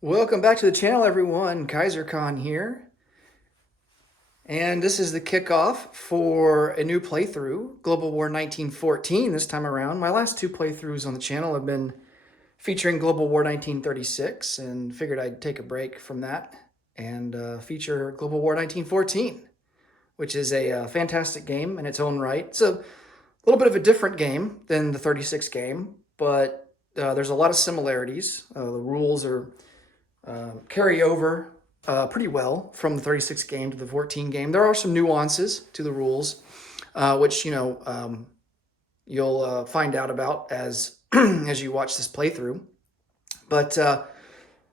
Welcome back to the channel, everyone. Kaiser Khan here. And this is the kickoff for a new playthrough, Global War 1914 this time around. My last two playthroughs on the channel have been featuring Global War 1936, and figured I'd take a break from that and feature Global War 1914, which is a fantastic game in its own right. It's a little bit of a different game than the 36 game, but there's a lot of similarities. The rules are carry over pretty well from the 36 game to the 14 game. There are some nuances to the rules, which you'll find out about as as you watch this playthrough. But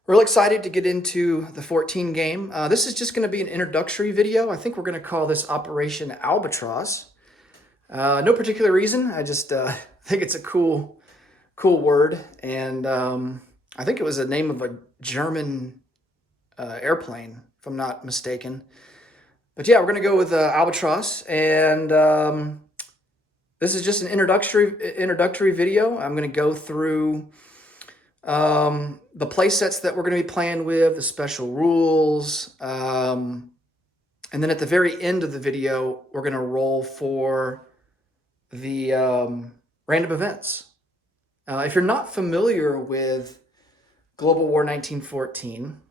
real excited to get into the 14 game. This is just going to be an introductory video. I think we're going to call this Operation Albatross. No particular reason. I just think it's a cool word, and I think it was the name of a German airplane, if I'm not mistaken. But yeah, we're going to go with Albatross, and this is just an introductory video. I'm going to go through the play sets that we're going to be playing with, the special rules, and then at the very end of the video, we're going to roll for the random events. If you're not familiar with Global War 1914,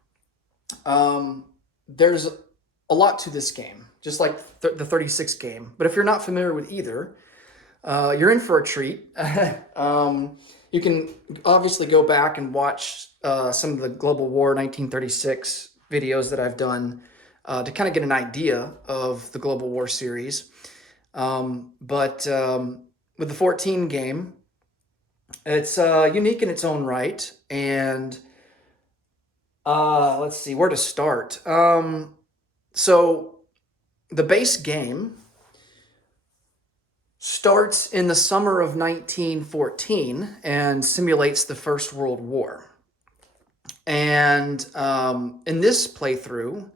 there's a lot to this game, just like the 36 game. But if you're not familiar with either, you're in for a treat. You can obviously go back and watch some of the Global War 1936 videos that I've done to kind of get an idea of the Global War series. But with the 14 game, it's unique in its own right, and let's see where to start. So the base game starts in the summer of 1914 and simulates the First World War. And in this playthrough,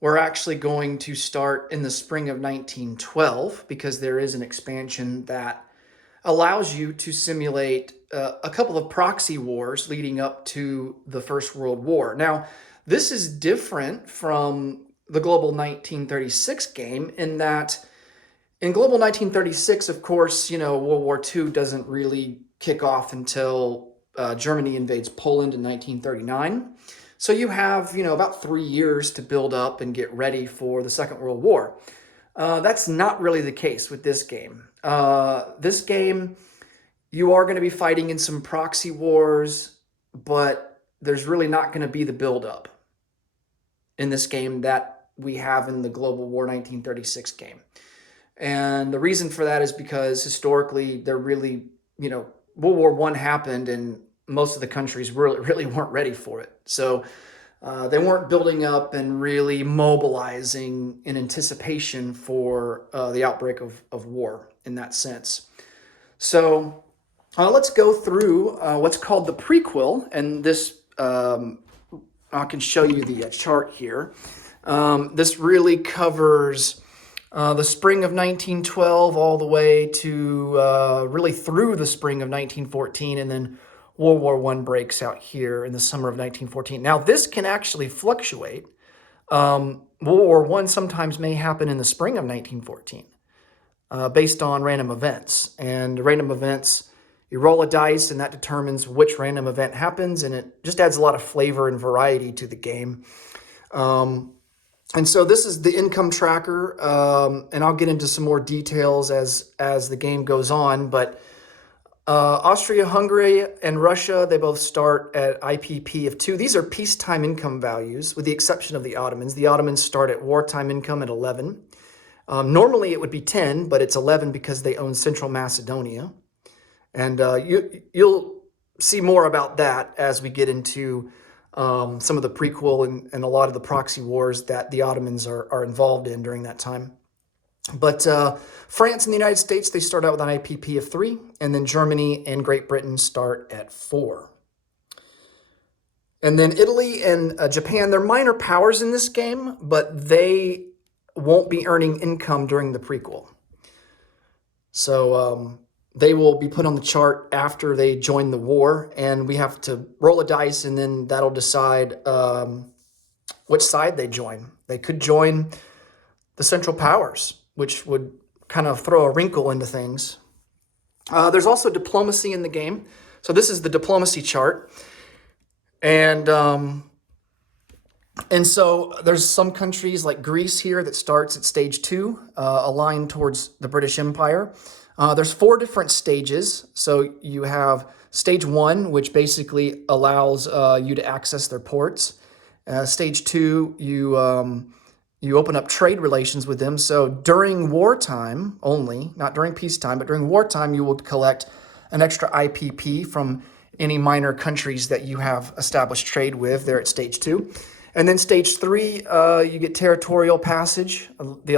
we're actually going to start in the spring of 1912, because there is an expansion that allows you to simulate a couple of proxy wars leading up to the First World War. Now, this is different from the Global 1936 game in that in Global 1936, of course, World War II doesn't really kick off until Germany invades Poland in 1939. So you have, about 3 years to build up and get ready for the Second World War. That's not really the case with this game. This game, you are going to be fighting in some proxy wars, but there's really not going to be the buildup in this game that we have in the Global War 1936 game. And the reason for that is because historically, there really, World War I happened and most of the countries really weren't ready for it. So they weren't building up and really mobilizing in anticipation for the outbreak of war in that sense. So let's go through what's called the prequel, and this, I can show you the chart here. This really covers the spring of 1912 all the way to really through the spring of 1914, and then World War I breaks out here in the summer of 1914. Now, this can actually fluctuate. World War I sometimes may happen in the spring of 1914 based on random events. And random events, you roll a dice, and that determines which random event happens, and it just adds a lot of flavor and variety to the game. And so this is the income tracker, and I'll get into some more details as the game goes on, but Austria-Hungary and Russia, they both start at IPP of 2. These are peacetime income values, with the exception of the Ottomans. The Ottomans start at wartime income at 11. Normally it would be 10, but it's 11 because they own Central Macedonia. And you'll see more about that as we get into some of the prequel and a lot of the proxy wars that the Ottomans are involved in during that time. But France and the United States, they start out with an IPP of 3, and then Germany and Great Britain start at 4. And then Italy and Japan, they're minor powers in this game, but they won't be earning income during the prequel. So they will be put on the chart after they join the war, and we have to roll a dice, and then that'll decide which side they join. They could join the Central Powers, which would kind of throw a wrinkle into things. There's also diplomacy in the game. So this is the diplomacy chart. And so there's some countries like Greece here that starts at stage 2, aligned towards the British Empire. There's 4 different stages. So you have stage 1, which basically allows you to access their ports. Stage 2, you open up trade relations with them. So during wartime only, not during peacetime, but during wartime, you will collect an extra IPP from any minor countries that you have established trade with there at stage 2. And then stage 3, you get territorial passage, the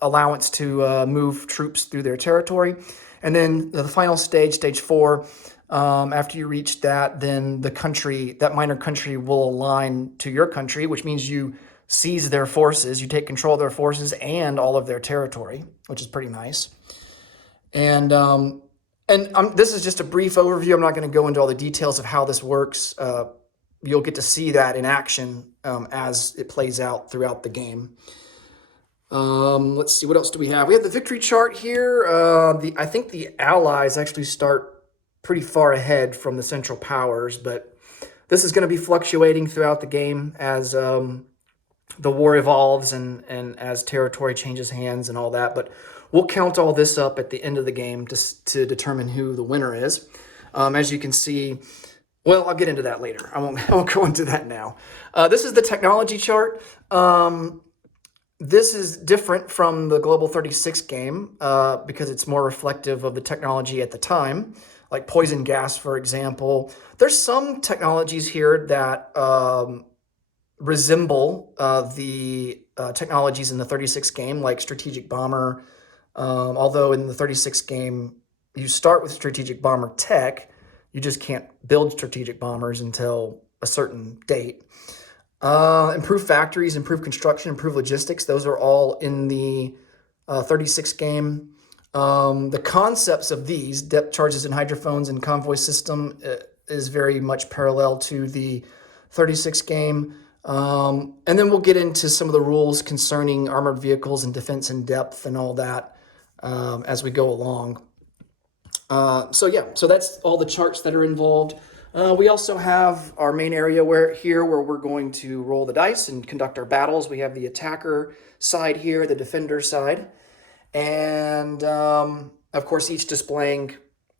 allowance to move troops through their territory. And then the final stage, stage 4, after you reach that, then the country, that minor country, will align to your country, which means you seize their forces, you take control of their forces and all of their territory, which is pretty nice. And this is just a brief overview. I'm not going to go into all the details of how this works. You'll get to see that in action as it plays out throughout the game. Let's see, what else do we have? We have the victory chart here. I think the Allies actually start pretty far ahead from the Central Powers, but this is going to be fluctuating throughout the game as the war evolves and as territory changes hands and all that. But we'll count all this up at the end of the game to determine who the winner is. As you can see, well, I'll get into that later. I won't go into that now. This is the technology chart. This is different from the Global 36 game because it's more reflective of the technology at the time, like poison gas, for example. There's some technologies here that resemble the technologies in the 36 game, like strategic bomber. Although in the 36 game, you start with strategic bomber tech, you just can't build strategic bombers until a certain date. Improve factories, improve construction, improve logistics. Those are all in the 36 game. The concepts of these, depth charges and hydrophones and convoy system, is very much parallel to the 36 game. And then we'll get into some of the rules concerning armored vehicles and defense in depth and all that as we go along. So that's all the charts that are involved. We also have our main area where we're going to roll the dice and conduct our battles. We have the attacker side here, the defender side, and of course each displaying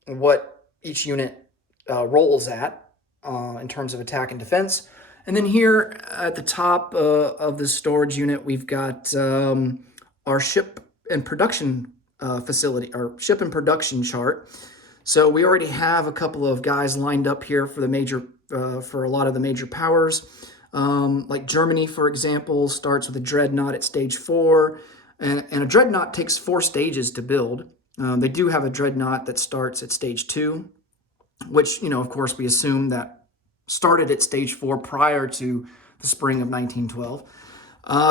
what each unit rolls at in terms of attack and defense. And then here at the top of the storage unit, we've got our ship and production facility, our ship and production chart. So we already have a couple of guys lined up here for the major, for a lot of the major powers. Like Germany, for example, starts with a dreadnought at stage 4, and a dreadnought takes 4 stages to build. They do have a dreadnought that starts at stage 2, which, of course, we assume that started at stage 4 prior to the spring of 1912.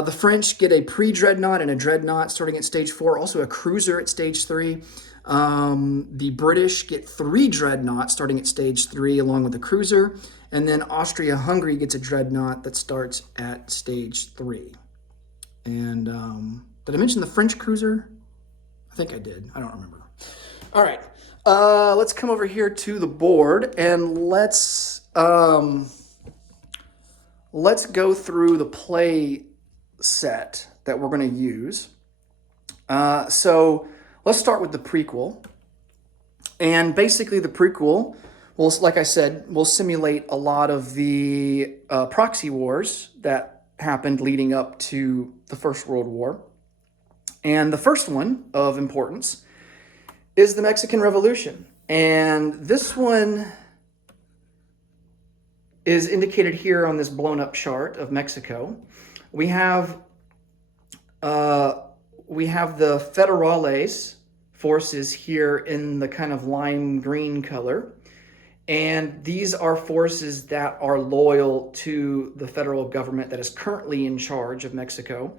The French get a pre-dreadnought and a dreadnought starting at stage 4, also a cruiser at stage 3. The British get 3 dreadnoughts starting at stage 3 along with the cruiser, and then Austria-Hungary gets a dreadnought that starts at stage 3. And did I mention the French cruiser? I think I did. I don't remember. All right. Let's come over here to the board and let's go through the play set that we're going to use. So let's start with the prequel. And basically the prequel will, like I said, will simulate a lot of the proxy wars that happened leading up to the First World War. And the first one of importance is the Mexican Revolution. And this one is indicated here on this blown up chart of Mexico. We have the Federales forces here in the kind of lime green color. And these are forces that are loyal to the federal government that is currently in charge of Mexico.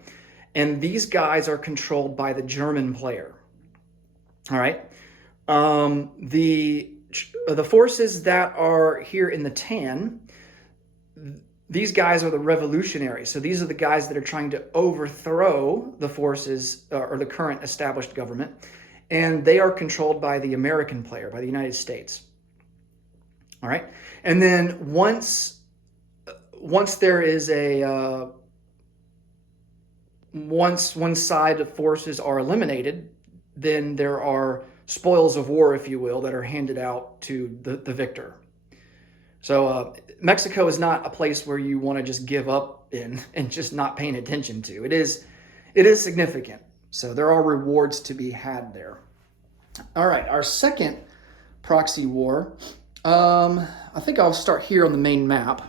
And these guys are controlled by the German player. All right. The forces that are here in the tan, these guys are the revolutionaries. So these are the guys that are trying to overthrow the forces or the current established government. And they are controlled by the American player, by the United States. All right. And then once there is once one side of forces are eliminated, then there are spoils of war, if you will, that are handed out to the victor. So Mexico is not a place where you want to just give up in and just not paying attention to. It is significant. So there are rewards to be had there. All right, our second proxy war. I think I'll start here on the main map.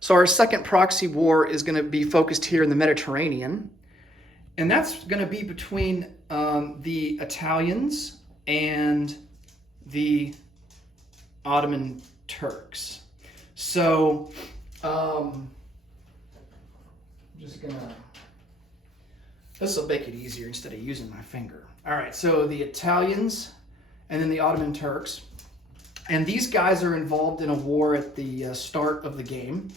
So our second proxy war is going to be focused here in the Mediterranean. And that's going to be between the Italians and the Ottoman Turks. So I'm just gonna, this will make it easier instead of using my finger. All right, so the Italians and then the Ottoman Turks. And these guys are involved in a war at the start of the game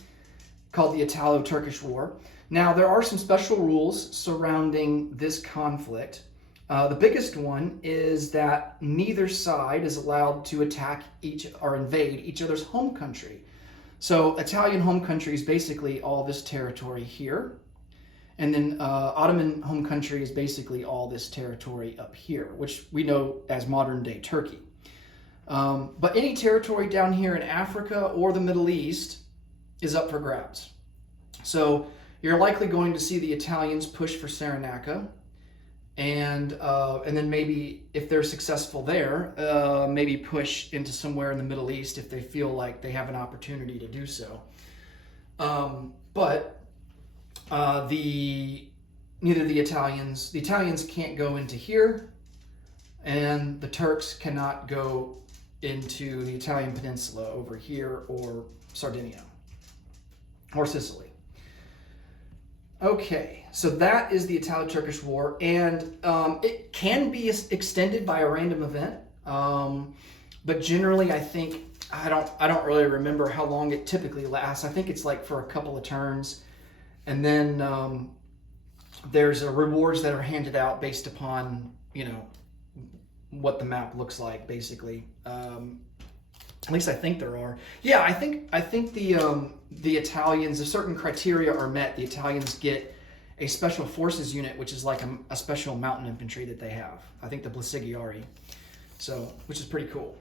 called the Italo-Turkish War. Now, there are some special rules surrounding this conflict. The biggest one is that neither side is allowed to attack or invade each other's home country. So Italian home country is basically all this territory here. And then Ottoman home country is basically all this territory up here, which we know as modern day Turkey. But any territory down here in Africa or the Middle East is up for grabs. So you're likely going to see the Italians push for Cyrenaica, and then maybe if they're successful there, maybe push into somewhere in the Middle East if they feel like they have an opportunity to do so. But neither the Italians can't go into here, and the Turks cannot go into the Italian peninsula over here or Sardinia or Sicily. Okay, so that is the Italo-Turkish War, and it can be extended by a random event, but generally I think, I don't really remember how long it typically lasts. I think it's like for a couple of turns, and then there's rewards that are handed out based upon, what the map looks like, basically. At least I think there are. Yeah, I think the Italians, if certain criteria are met, the Italians get a special forces unit, which is like a special mountain infantry that they have. I think the Blasigiari. So, which is pretty cool.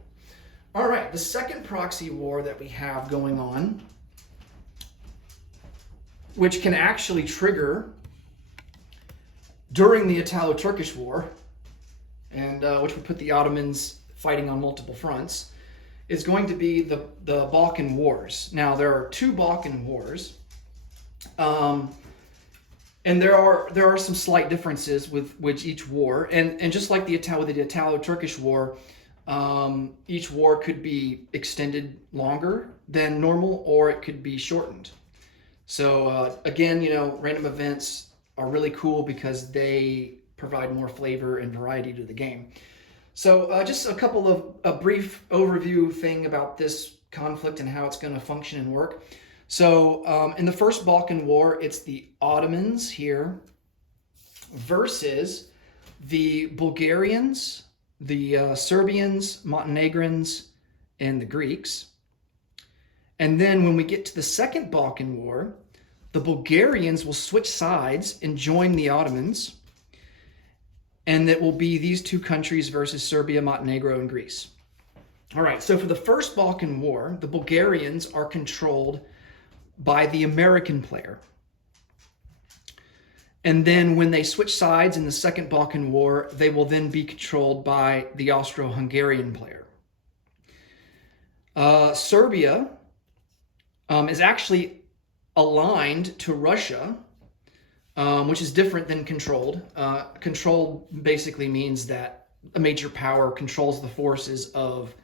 All right, the second proxy war that we have going on, which can actually trigger during the Italo-Turkish War, and which would put the Ottomans fighting on multiple fronts, is going to be the Balkan Wars. Now, there are two Balkan Wars, and there are some slight differences with each war. And just like with the Italo-Turkish War, each war could be extended longer than normal, or it could be shortened. So again, random events are really cool because they provide more flavor and variety to the game. So just a brief overview thing about this conflict and how it's going to function and work. So in the First Balkan War, it's the Ottomans here versus the Bulgarians, the Serbians, Montenegrins, and the Greeks. And then when we get to the Second Balkan War, the Bulgarians will switch sides and join the Ottomans. And it will be these two countries versus Serbia, Montenegro, and Greece. All right, so for the First Balkan War, the Bulgarians are controlled by the American player. And then when they switch sides in the Second Balkan War, they will then be controlled by the Austro-Hungarian player. Serbia is actually aligned to Russia, which is different than controlled. Controlled basically means that a major power controls the forces of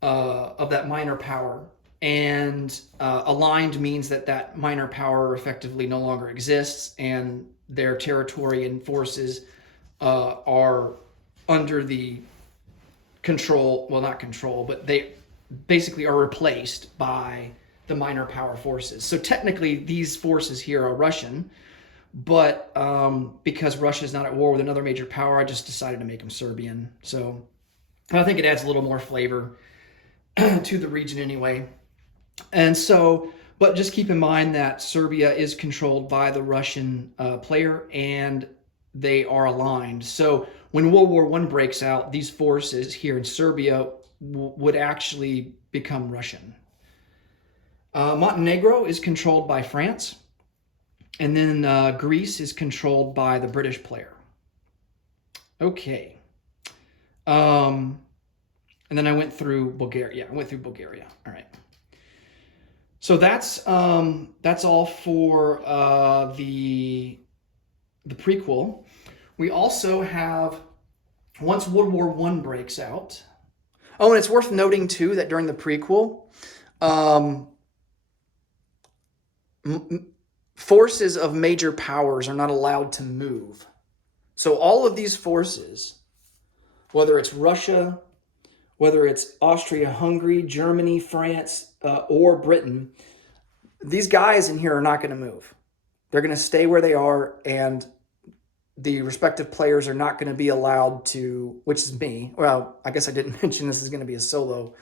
that minor power, and aligned means that minor power effectively no longer exists, and their territory and forces are under the control, well, not control, but they basically are replaced by the minor power forces. So technically these forces here are Russian, but because Russia is not at war with another major power, I just decided to make them Serbian. So I think it adds a little more flavor to the region anyway. And so, but just keep in mind that Serbia is controlled by the Russian player, and they are aligned. So when World War I breaks out, these forces here in Serbia would actually become Russian. Montenegro is controlled by France, and then Greece is controlled by the British player. Okay. And then I went through Bulgaria. Yeah, I went through Bulgaria. All right. So that's all for the prequel. We also have, once World War I breaks out. Oh, and it's worth noting too that during the prequel, forces of major powers are not allowed to move. So all of these forces, whether it's Russia, whether it's Austria-Hungary, Germany, France, or Britain, these guys in here are not going to move. They're going to stay where they are, and the respective players are not going to be allowed to, which is me. Well, I guess I didn't mention this is going to be a solo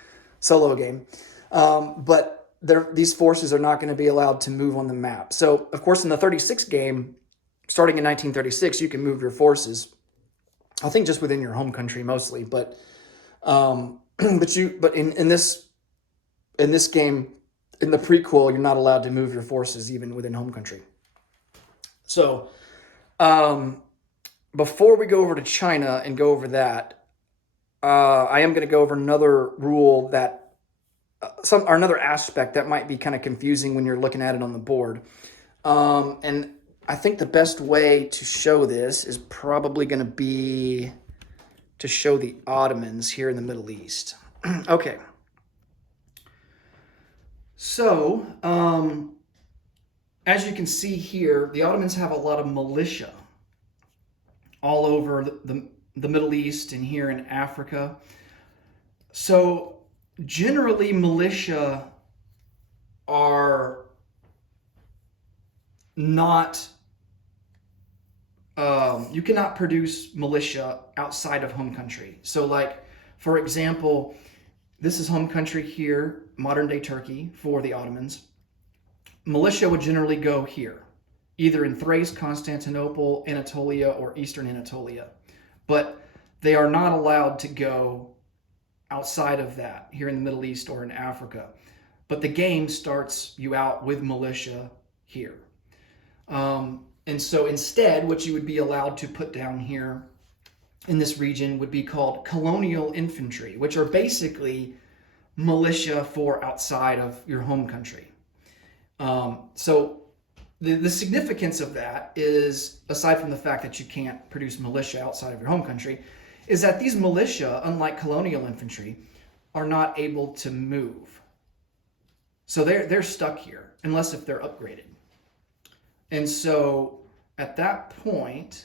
game. But these forces are not going to be allowed to move on the map. So, of course, in the 36 game, starting in 1936, you can move your forces. I think just within your home country mostly, but in this game, in the prequel, you're not allowed to move your forces even within home country. So, before we go over to China and go over that, I am going to go over another rule that or another aspect that might be kind of confusing when you're looking at it on the board. And I think the best way to show this is probably going to be to show the Ottomans here in the Middle East. Okay. So, as you can see here, the Ottomans have a lot of militia all over the Middle East and here in Africa. So, generally, militia are not, you cannot produce militia outside of home country. So like, for example, this is home country here, modern day Turkey for the Ottomans. Militia would generally go here, either in Thrace, Constantinople, Anatolia, or Eastern Anatolia. But they are not allowed to go outside of that, here in the Middle East or in Africa. But the game starts you out with militia here. And so instead, what you would be allowed to put down here in this region would be called colonial infantry, which are basically militia for outside of your home country. So the significance of that is, aside from the fact that you can't produce militia outside of your home country, is that these militia, unlike colonial infantry, are not able to move. So they're stuck here, unless if they're upgraded. And so at that point,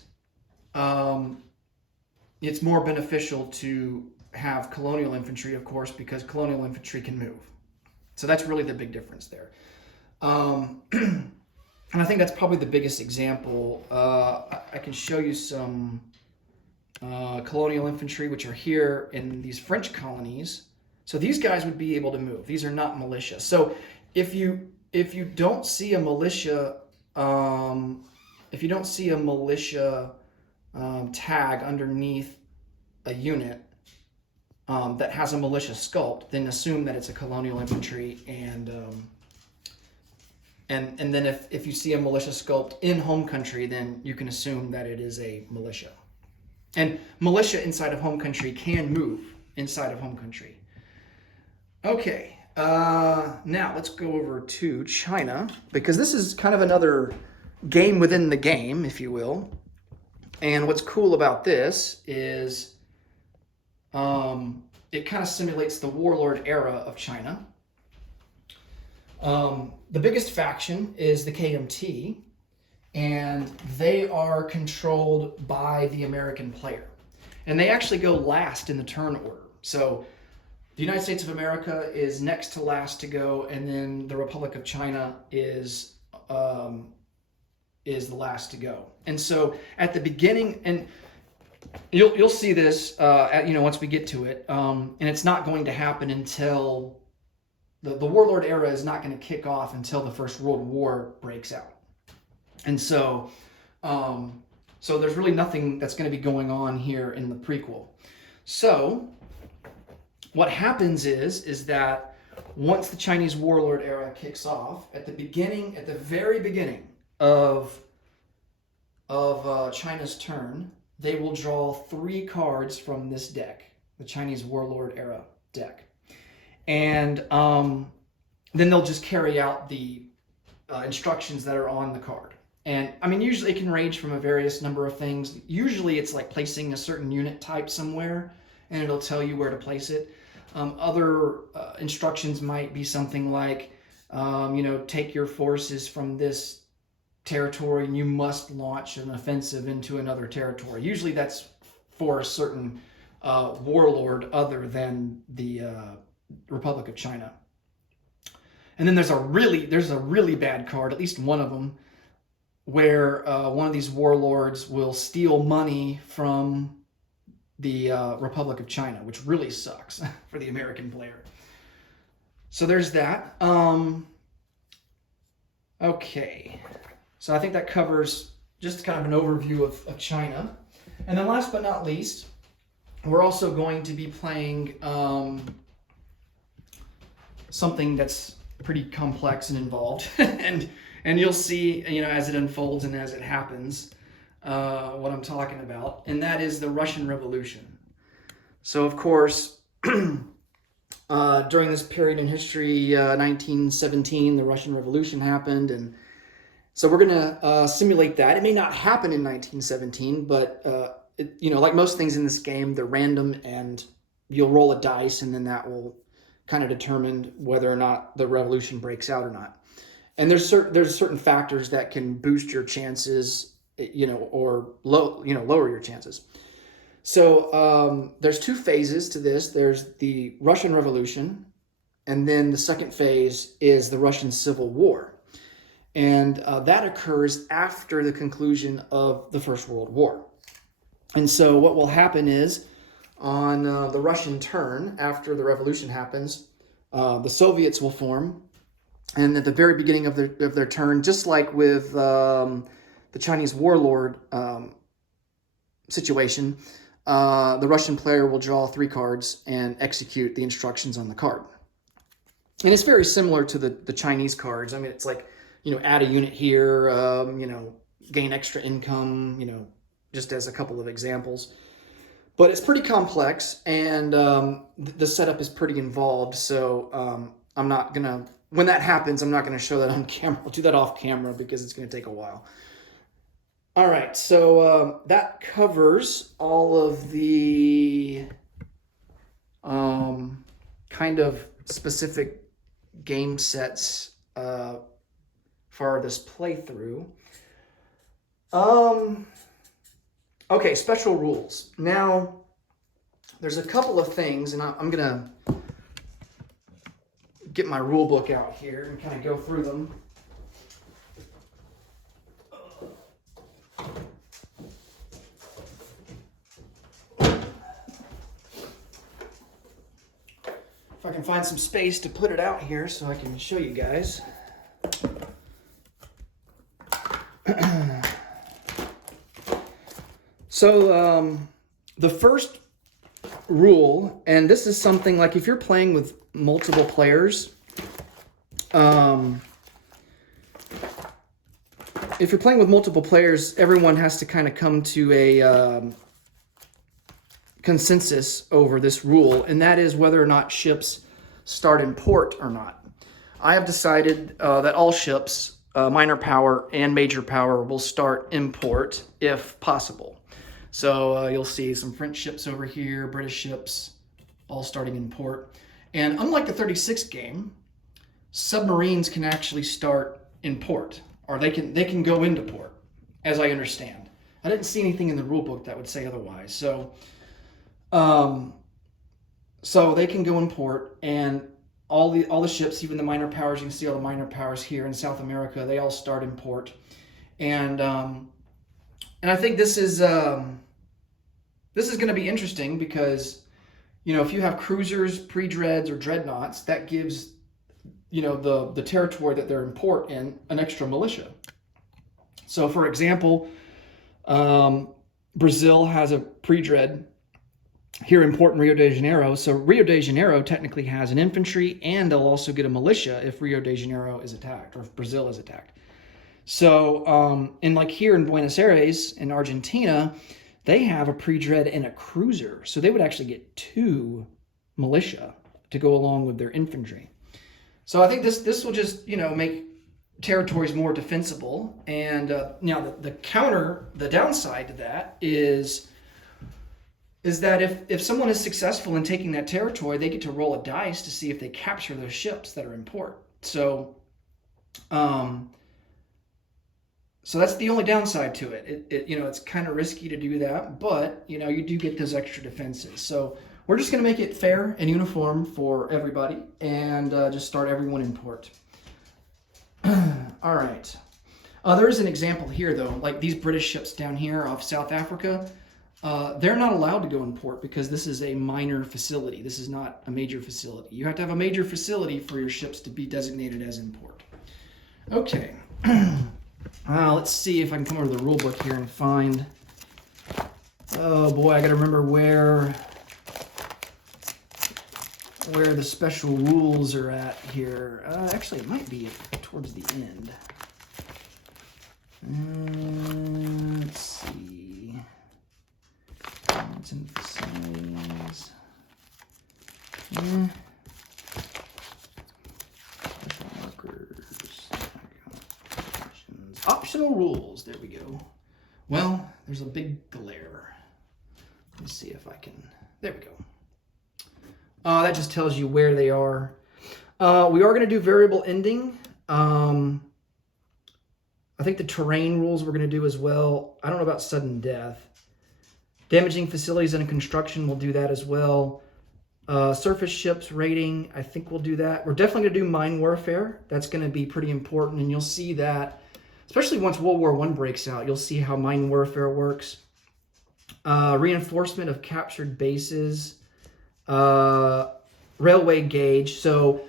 it's more beneficial to have colonial infantry, of course, because colonial infantry can move. So that's really the big difference there. And I think that's probably the biggest example. I can show you some colonial infantry, which are here in these French colonies. So these guys would be able to move. These are not militia. So if you don't see a militia, tag underneath a unit that has a militia sculpt, then assume that it's a colonial infantry, and then if you see a militia sculpt in home country, then you can assume that it is a militia. And militia inside of home country can move inside of home country. Okay, now let's go over to China, because this is kind of another game within the game, if you will. And what's cool about this is it kind of simulates the warlord era of China. The biggest faction is the KMT, and they are controlled by the American player. And they actually go last in the turn order. So the United States of America is next to last to go, and then the Republic of China is the last to go. And so at the beginning, and you'll see this once we get to it, and it's not going to happen until the warlord era is not going to kick off until the First World War breaks out. And so there's really nothing that's going to be going on here in the prequel. So what happens is that once the Chinese warlord era kicks off, at the very beginning of China's turn, they will draw 3 cards from this deck, the Chinese warlord era deck. And then they'll just carry out the instructions that are on the card. And I mean, usually it can range from a various number of things. Usually it's like placing a certain unit type somewhere, and it'll tell you where to place it. Other instructions might be something like, take your forces from this territory and you must launch an offensive into another territory. Usually that's for a certain warlord other than the Republic of China. And then there's a really bad card, at least one of them, where one of these warlords will steal money from the Republic of China, which really sucks for the American player. So there's that. Okay. So I think that covers just kind of an overview of China. And then last but not least, we're also going to be playing something that's pretty complex and involved. and you'll see, as it unfolds and as it happens, what I'm talking about. And that is the Russian Revolution. So, of course, during this period in history, 1917, the Russian Revolution happened. And so we're going to simulate that. It may not happen in 1917, but, like most things in this game, they're random, and you'll roll a dice, and then that will kind of determine whether or not the revolution breaks out or not. And there's certain factors that can boost your chances, or lower your chances. So there's 2 phases to this. There's the Russian Revolution, and then the second phase is the Russian Civil War. And that occurs after the conclusion of the First World War. And so what will happen is, on the Russian turn, after the revolution happens, the Soviets will form. And at the very beginning of their turn, just like with the Chinese warlord situation, the Russian player will draw 3 cards and execute the instructions on the card. And it's very similar to the Chinese cards. I mean, it's like, add a unit here, gain extra income, just as a couple of examples. But it's pretty complex, and the setup is pretty involved. So I'm not going to, when that happens, I'm not going to show that on camera. I'll do that off camera because it's going to take a while. All right, so that covers all of the kind of specific game sets for this playthrough. Okay, special rules. Now, there's a couple of things, and I'm going to get my rule book out here and kind of go through them. If I can find some space to put it out here so I can show you guys. So the first rule, and this is something like if you're playing with multiple players, everyone has to kind of come to a consensus over this rule, and that is whether or not ships start in port or not. I have decided that all ships, minor power and major power, will start in port if possible. So you'll see some French ships over here, British ships, all starting in port. And unlike the 36 game, submarines can actually start in port, or they can go into port, as I understand. I didn't see anything in the rule book that would say otherwise. So So they can go in port, and all the ships, even the minor powers, you can see all the minor powers here in South America, they all start in port. And I think this is going to be interesting because, if you have cruisers, pre-dreads, or dreadnoughts, that gives, the territory that they're in port in an extra militia. So, for example, Brazil has a pre-dread here in port in Rio de Janeiro. So Rio de Janeiro technically has an infantry, and they'll also get a militia if Rio de Janeiro is attacked or if Brazil is attacked. So, and like here in Buenos Aires in Argentina, they have a pre-dread and a cruiser. So they would actually get 2 militia to go along with their infantry. So I think this will just, make territories more defensible. And now the downside to that is that if someone is successful in taking that territory, they get to roll a dice to see if they capture those ships that are in port. So, so that's the only downside to it. It's kind of risky to do that, but you do get those extra defenses. So we're just going to make it fair and uniform for everybody, and just start everyone in port. All right. There is an example here, though, like these British ships down here off South Africa. They're not allowed to go in port because this is a minor facility. This is not a major facility. You have to have a major facility for your ships to be designated as in port. Okay. Let's see if I can come over to the rule book here and find... Oh boy, I gotta remember where the special rules are at here. Actually, it might be towards the end. Let's see. It's in facilities. Special markers. Optional rules. There we go. Well, there's a big glare. Let's see if I can... There we go. That just tells you where they are. We are going to do variable ending. I think the terrain rules we're going to do as well. I don't know about sudden death. Damaging facilities under construction, we'll do that as well. Surface ships rating, I think we'll do that. We're definitely going to do mine warfare. That's going to be pretty important, and you'll see that, especially once World War I breaks out, you'll see how mine warfare works. Reinforcement of captured bases. Railway gauge. So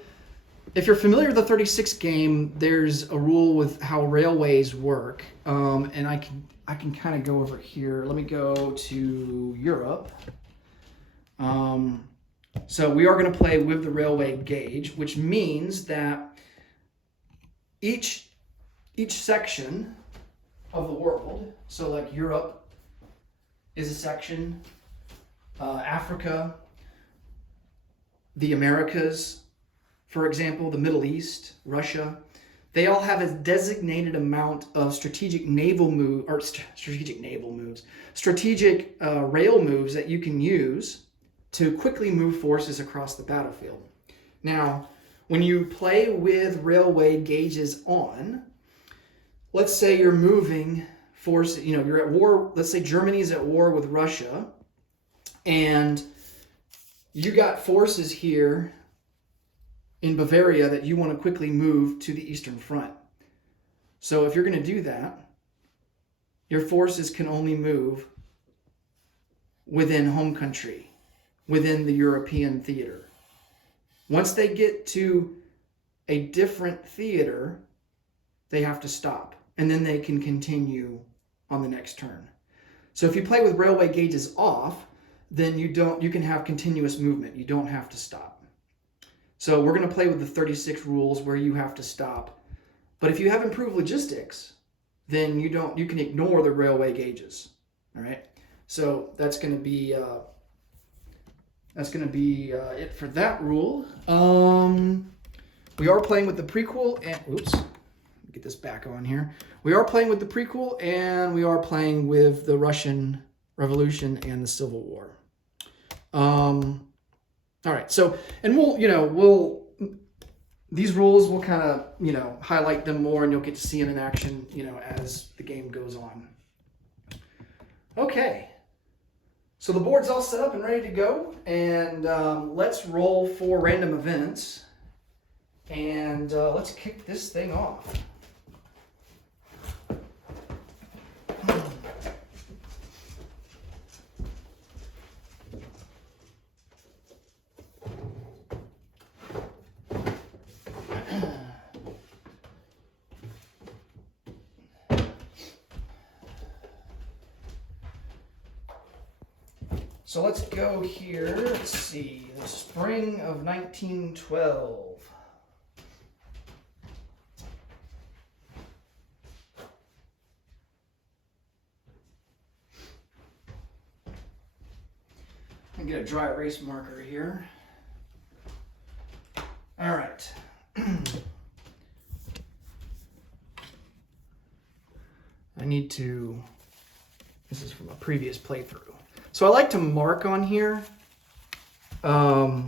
if you're familiar with the 36 game, there's a rule with how railways work. And I can kind of go over here. Let me go to Europe. So we are going to play with the railway gauge, which means that each section of the world, so like Europe is a section, Africa, the Americas, for example, the Middle East, Russia, they all have a designated amount of strategic rail moves that you can use to quickly move forces across the battlefield. Now, when you play with railway gauges on, let's say you're moving forces, you're at war, let's say Germany is at war with Russia, and you got forces here in Bavaria that you want to quickly move to the Eastern Front. So if you're going to do that, your forces can only move within home country, within the European theater. Once they get to a different theater, they have to stop, and then they can continue on the next turn. So if you play with railway gauges off, then you can have continuous movement. You don't have to stop. So we're going to play with the 36 rules where you have to stop. But if you have improved logistics, then you can ignore the railway gauges. All right. So that's going to be it for that rule. We are playing with the prequel and get this back on here. We are playing with the prequel, and we are playing with the Russian Revolution and the Civil War. All right. So, and these rules, we'll kind of, highlight them more, and you'll get to see them in action, as the game goes on. Okay. So the board's all set up and ready to go, and let's roll for random events, and let's kick this thing off. So let's go here. Let's see. The spring of 1912. I'm gonna get a dry erase marker here. All right. I need to, this is from a previous playthrough. So I like to mark on here. I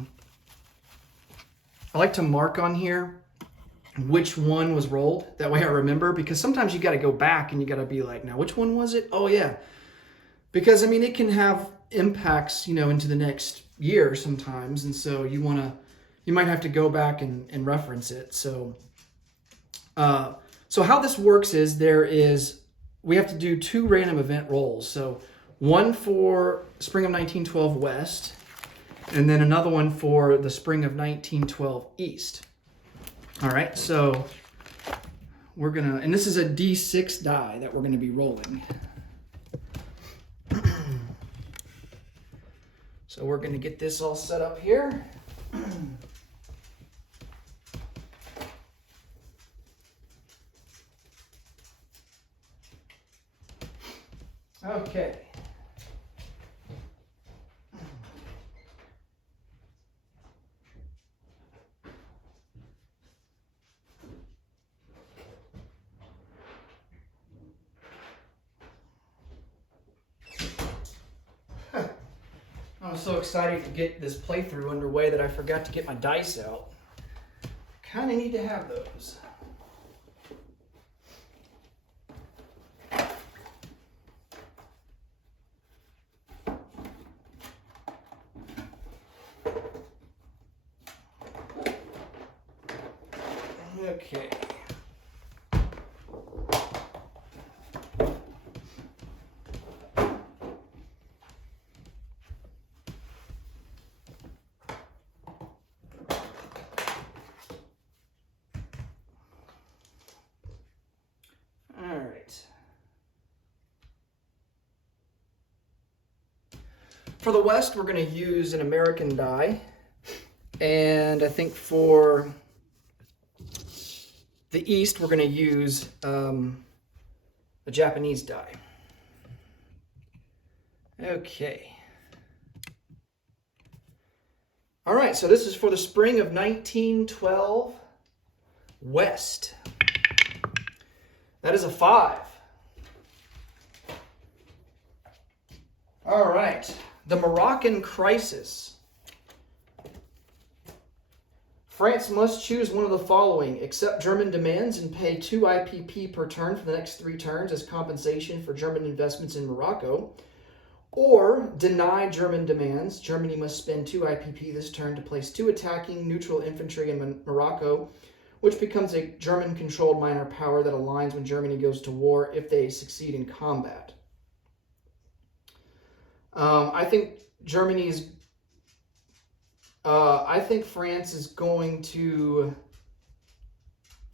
like to mark on here which one was rolled. That way I remember, because sometimes you got to go back and you got to be like, now which one was it? Oh yeah. Because I mean, it can have impacts, you know, into the next year sometimes. And so you might have to go back and reference it. So how this works is we have to do 2 random event rolls. So one for spring of 1912 West, and then another one for the spring of 1912 East. All right, so we're gonna, and this is a D6 die that we're gonna be rolling. So we're gonna get this all set up here. Okay. I was so excited to get this playthrough underway that I forgot to get my dice out. Kind of need to have those. Okay. All right. For the West, we're going to use an American die. And I think for the East, we're going to use a Japanese die. Okay. All right, so this is for the spring of 1912 West. That is a 5. All right, the Moroccan crisis. France must choose one of the following: accept German demands and pay 2 IPP per turn for the next 3 turns as compensation for German investments in Morocco, or deny German demands. Germany must spend 2 IPP this turn to place 2 attacking neutral infantry in Morocco, which becomes a German-controlled minor power that aligns when Germany goes to war if they succeed in combat. I think France is going to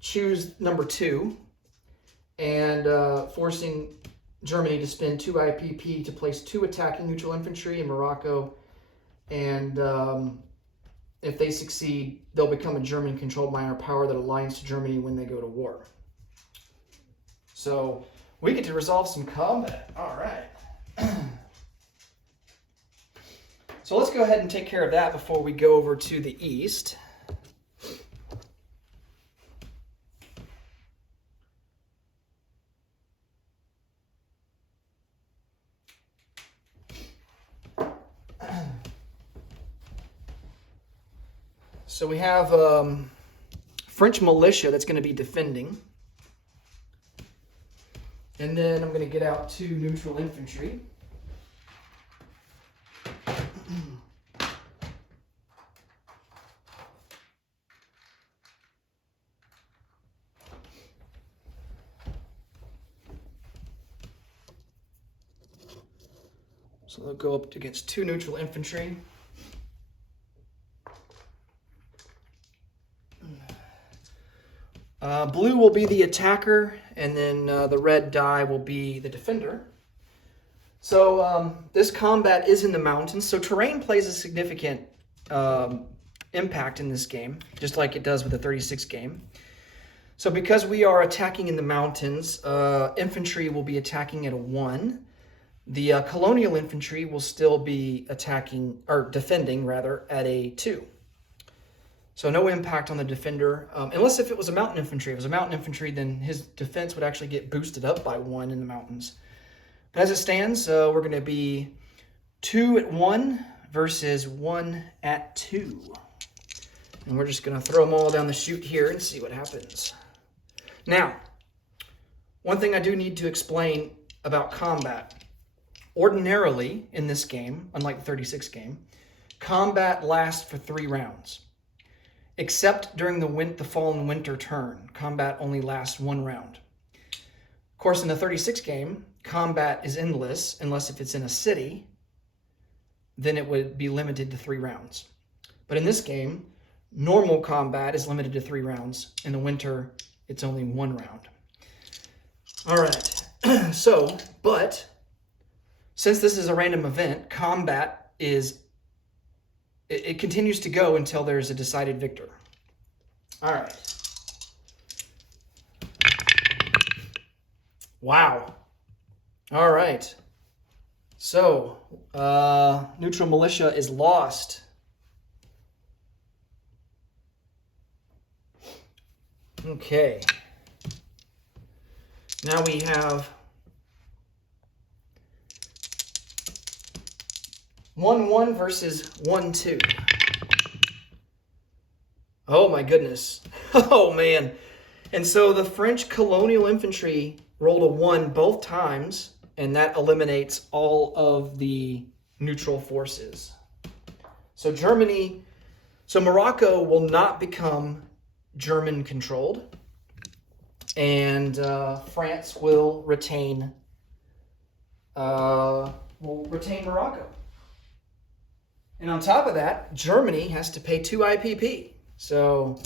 choose number 2 and forcing Germany to spend 2 IPP to place 2 attacking neutral infantry in Morocco, and if they succeed, they'll become a German-controlled minor power that aligns to Germany when they go to war. So we get to resolve some combat. All right. So let's go ahead and take care of that before we go over to the East. So we have French militia that's going to be defending. And then I'm going to get out 2 neutral infantry. So they'll go up against 2 neutral infantry. Blue will be the attacker, and then the red die will be the defender. So this combat is in the mountains, so terrain plays a significant impact in this game, just like it does with the 36 game. So because we are attacking in the mountains, infantry will be attacking at a 1. The colonial infantry will still be attacking, or defending rather, at a 2. So no impact on the defender, unless if it was a mountain infantry. If it was a mountain infantry, then his defense would actually get boosted up by 1 in the mountains. But as it stands, we're going to be 2 at 1 versus 1 at 2. And we're just going to throw them all down the chute here and see what happens. Now, one thing I do need to explain about combat. Ordinarily, in this game, unlike the 36 game, combat lasts for 3 rounds. Except during the fall and winter turn, combat only lasts 1 round. Of course, in the 36 game, combat is endless, unless if it's in a city, then it would be limited to 3 rounds. But in this game, normal combat is limited to 3 rounds. In the winter, it's only 1 round. All right, but since this is a random event, combat it continues to go until there's a decided victor. All right. Wow. All right. So, neutral militia is lost. Okay. Now we have 1-1 versus 1-2. Oh my goodness. Oh man. And so the French colonial infantry rolled a 1 both times, and that eliminates all of the neutral forces. So Morocco will not become German controlled, and France will retain Morocco. And on top of that, Germany has to pay 2 IPP. So,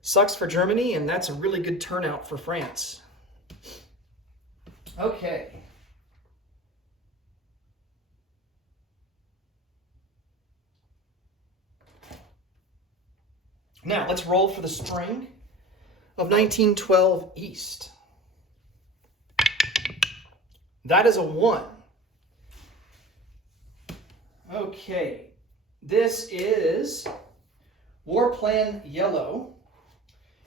sucks for Germany, and that's a really good turnout for France. Okay. Now, let's roll for the spring of 1912 East. That is a 1. Okay. This is War Plan Yellow.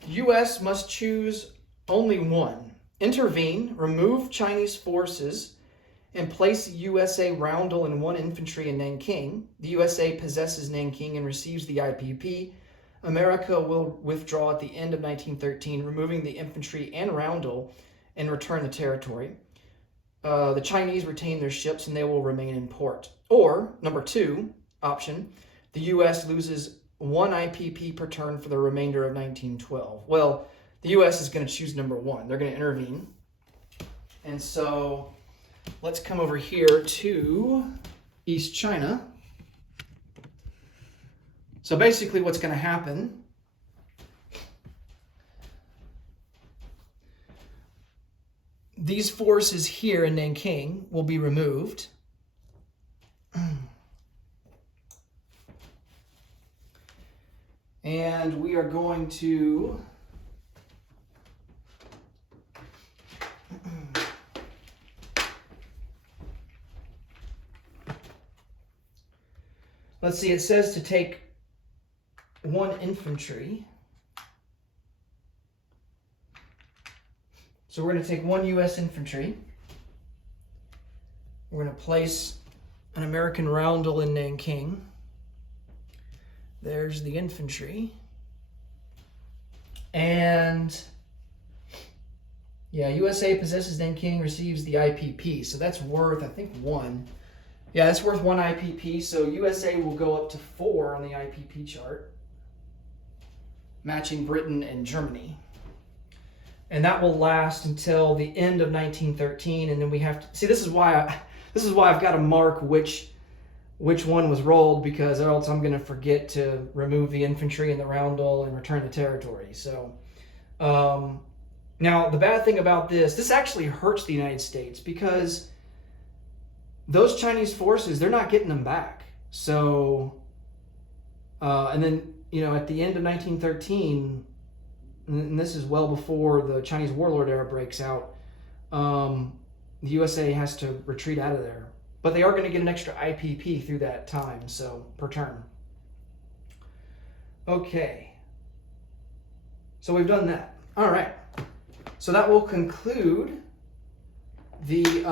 U.S. must choose only 1. Intervene, remove Chinese forces, and place USA roundel and 1 infantry in Nanking. The USA possesses Nanking and receives the IPP. America will withdraw at the end of 1913, removing the infantry and roundel, and return the territory. The Chinese retain their ships and they will remain in port. Or, number 2 option, the U.S. loses 1 IPP per turn for the remainder of 1912. Well, the U.S. is going to choose number 1. They're going to intervene. And so, let's come over here to East China. So basically what's going to happen, these forces here in Nanking will be removed. And we are going to let's see, it says to take 1 infantry. So we're going to take 1 U.S. infantry. We're going to place an American roundel in Nanking. There's the infantry. And yeah, USA possesses Nanking, receives the IPP. So that's worth, I think, 1. Yeah, that's worth 1 IPP. So USA will go up to 4 on the IPP chart, matching Britain and Germany. And that will last until the end of 1913. And then we have to see, this is why This is why I've got to mark which one was rolled, because or else I'm going to forget to remove the infantry and the roundel and return the territory. So now the bad thing about this actually hurts the United States, because those Chinese forces, they're not getting them back. So and then, at the end of 1913, and this is well before the Chinese warlord era breaks out, the USA has to retreat out of there. But they are going to get an extra IPP through that time, so per turn. Okay. So we've done that. All right. So that will conclude the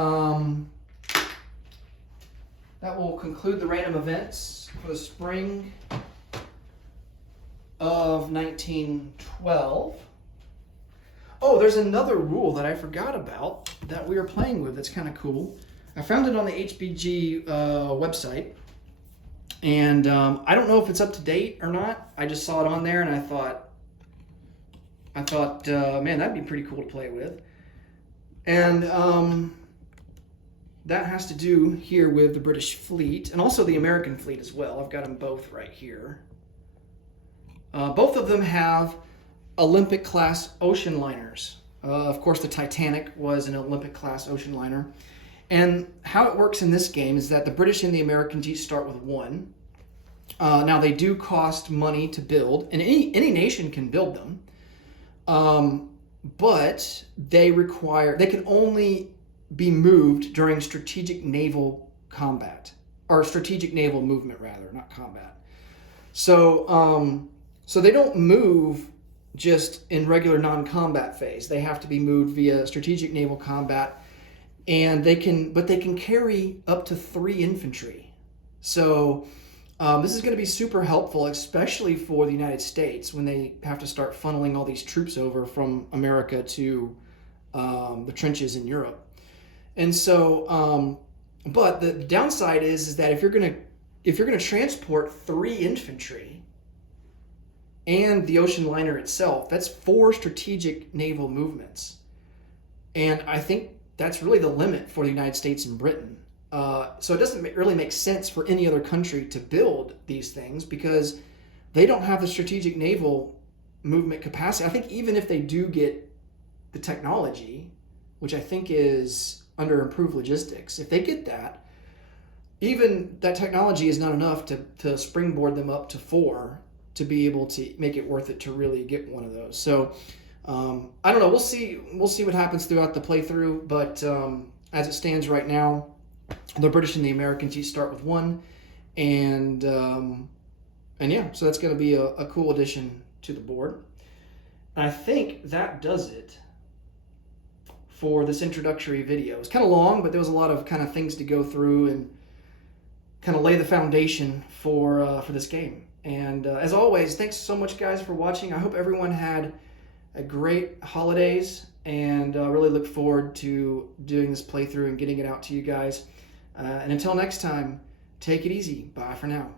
random events for the spring of 1912. Oh, there's another rule that I forgot about that we were playing with that's kind of cool. I found it on the HBG website, and I don't know if it's up to date or not. I just saw it on there, and I thought, man, that'd be pretty cool to play with. And that has to do here with the British fleet, and also the American fleet as well. I've got them both right here. Both of them have Olympic-class ocean liners. Of course, the Titanic was an Olympic-class ocean liner. And how it works in this game is that the British and the Americans each start with one. Now, they do cost money to build, and any nation can build them. But they can only be moved during strategic naval combat, or strategic naval movement, rather, not combat. So they don't move just in regular non-combat phase. They have to be moved via strategic naval combat. And they can carry up to 3 infantry. So this is going to be super helpful, especially for the United States when they have to start funneling all these troops over from America to the trenches in Europe. And so, but the downside is that if you're going to transport 3 infantry and the ocean liner itself, that's 4 strategic naval movements, and I think that's really the limit for the United States and Britain. So it doesn't really make sense for any other country to build these things, because they don't have the strategic naval movement capacity. I think even if they do get the technology, which I think is under improved logistics, if they get that, even that technology is not enough to springboard them up to 4 to be able to make it worth it to really get one of those. So I don't know. We'll see what happens throughout the playthrough. But as it stands right now, the British and the Americans each start with 1, and yeah. So that's going to be a cool addition to the board. And I think that does it for this introductory video. It's kind of long, but there was a lot of kind of things to go through and kind of lay the foundation for this game. And as always, thanks so much, guys, for watching. I hope everyone had a great holidays, and really look forward to doing this playthrough and getting it out to you guys. And until next time, take it easy. Bye for now.